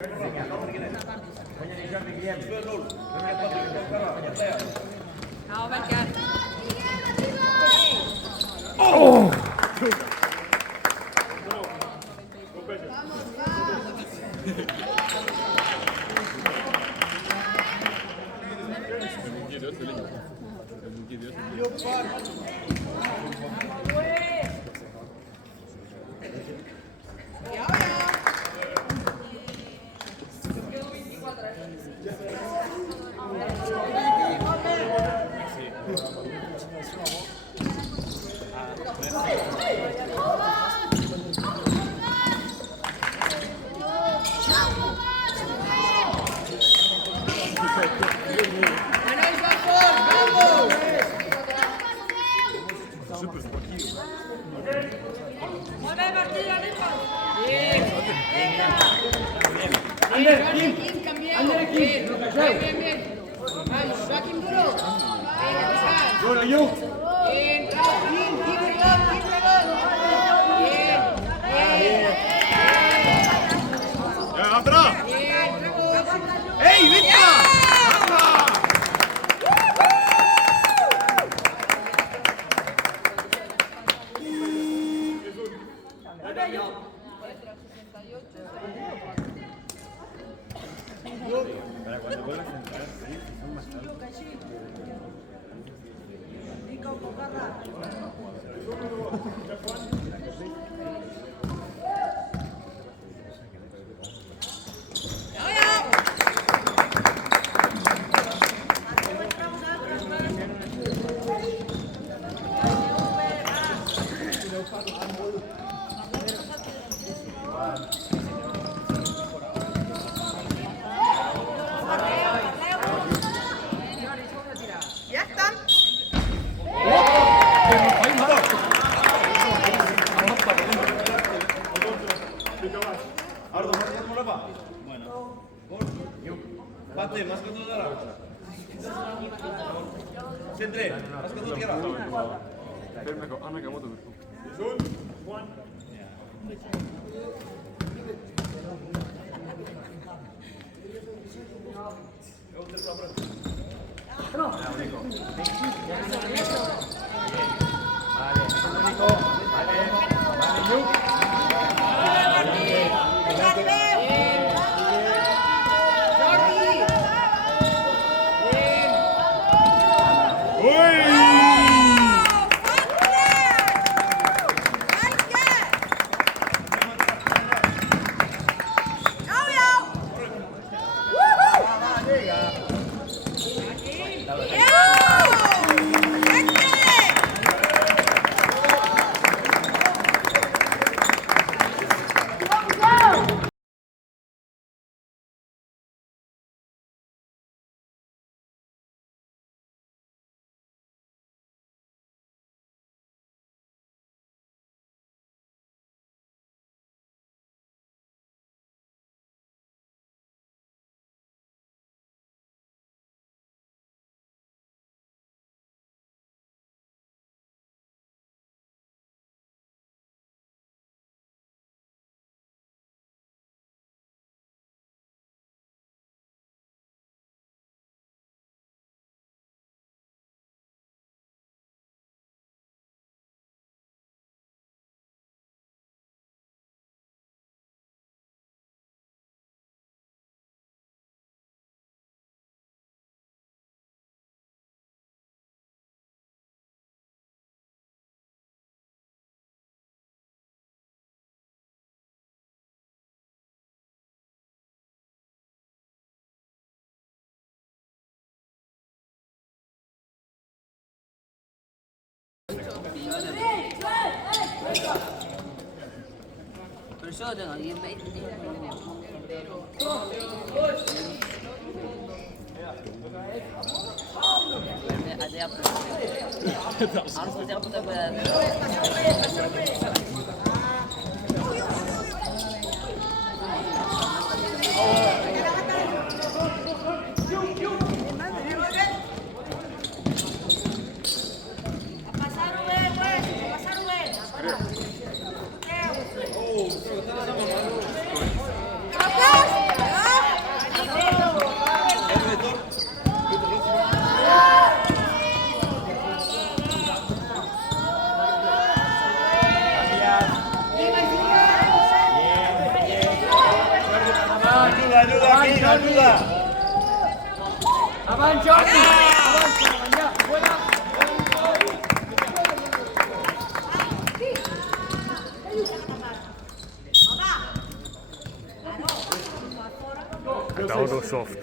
Ja, verkar. Pate, más que todo la Centre, más que todo tierra. Anna kan muuten. Söderna, ge mig. Hadi yapma. Artık yapma da böyle. ayuda. Avanti, Jordi! Avanti, andiamo, buona! Tämä on soft.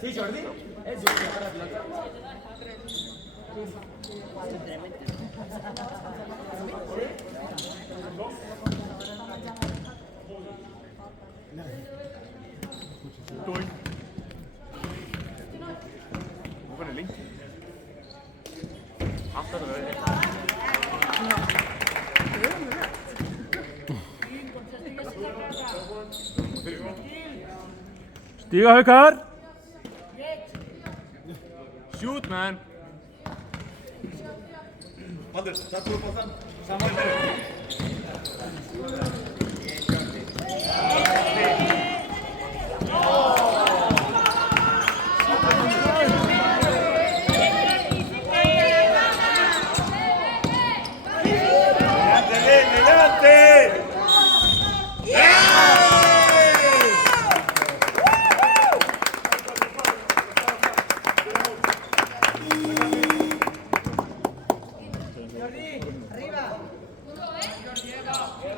Sì, Jordi? Onko ne linkki? After the... Stiga Høykar! Shoot, man! Anders, satu pasang. Sampai beres.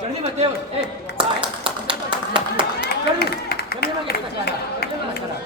Jordi Mateo, vai! Jordi, cambiamo anche questa cara, cambiamo la cara.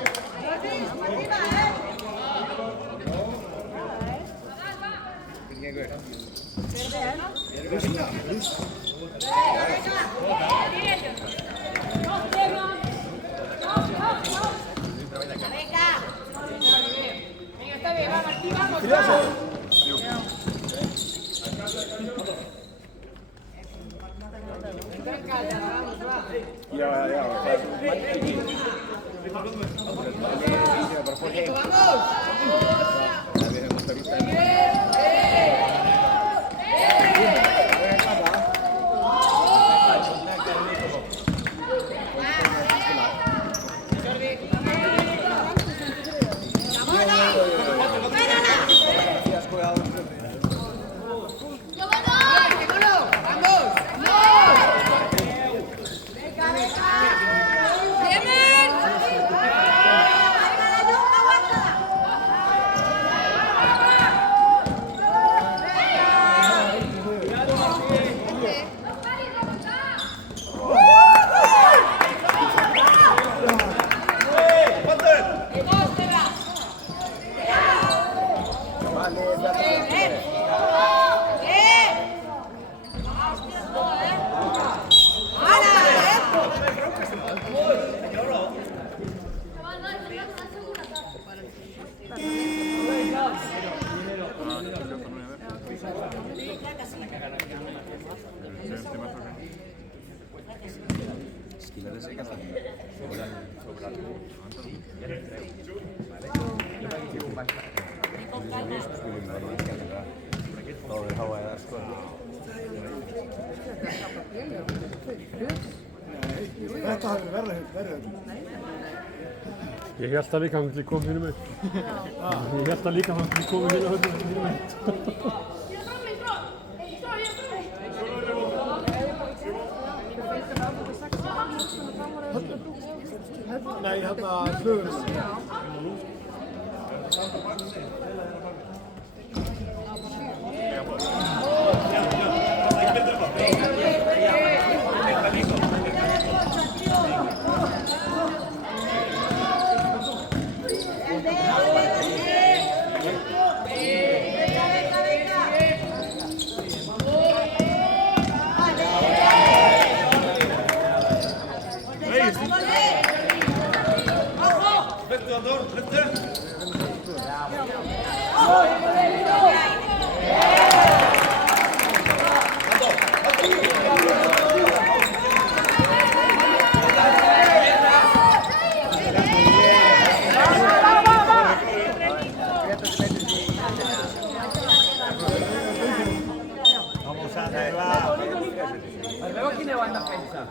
Ég held það líka hann til komið hinum eitt. Ég held það líka hann til komið hinum eitt. Nee, je had naar Fleuris. Vamos a va. Luego quién le va en defensa.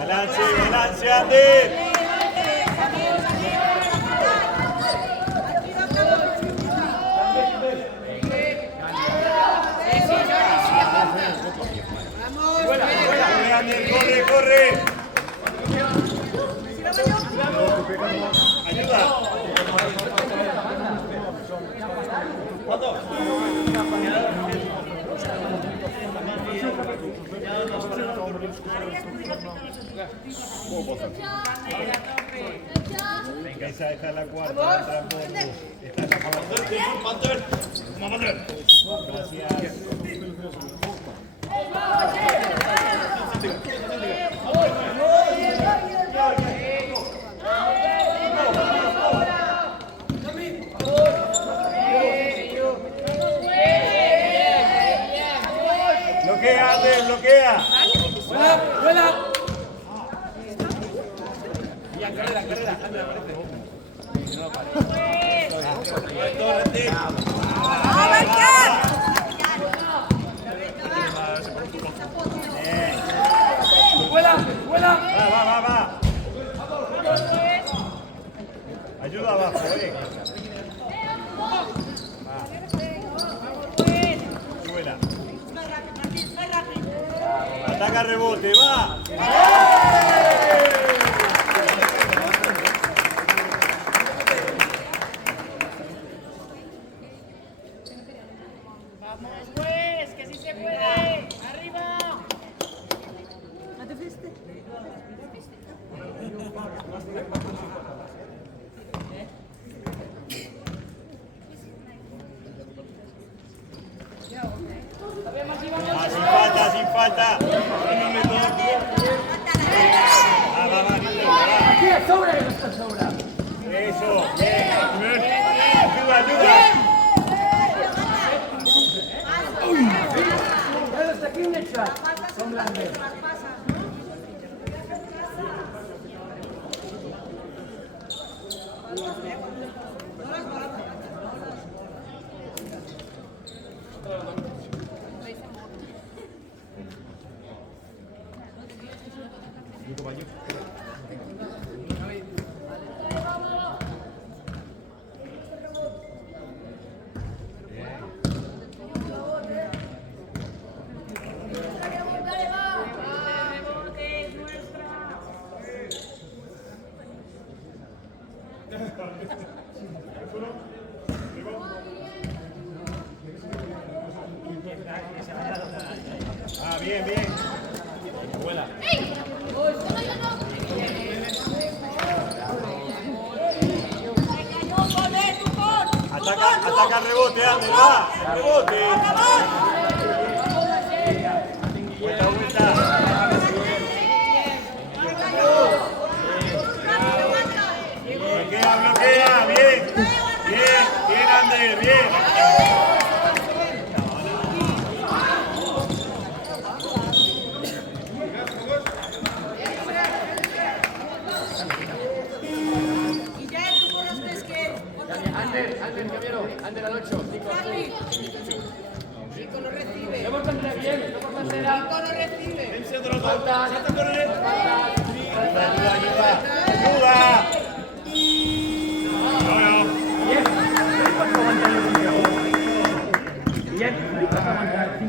Adelante, adelante, Ander. Corre, Ander, corre, corre. Ayuda. Venga, esa es la cuarta. Esta es la cuarta. Gracias. Bloquea, Ander, bloquea. ¡Vuela! ¡Vuela! ¡Vuela! Va. Ayuda abajo, Buena. Ataca rebote, va. Vamos pues, que sí se puede. Arriba. Sin falta. ¡Aquí es sobra que no está sobra! Eso, bien. Ayuda. ¡Ya está aquí un extra! Son grandes. Bien. Ataca el rebote, Ander, va. El rebote. Vuelta. Bloquea. Bien, Ander, bien. Ander, cambiaron. Ander al 8. Chico no recibe. Lo hemos bien, lo hemos Chico no recibe. Falta.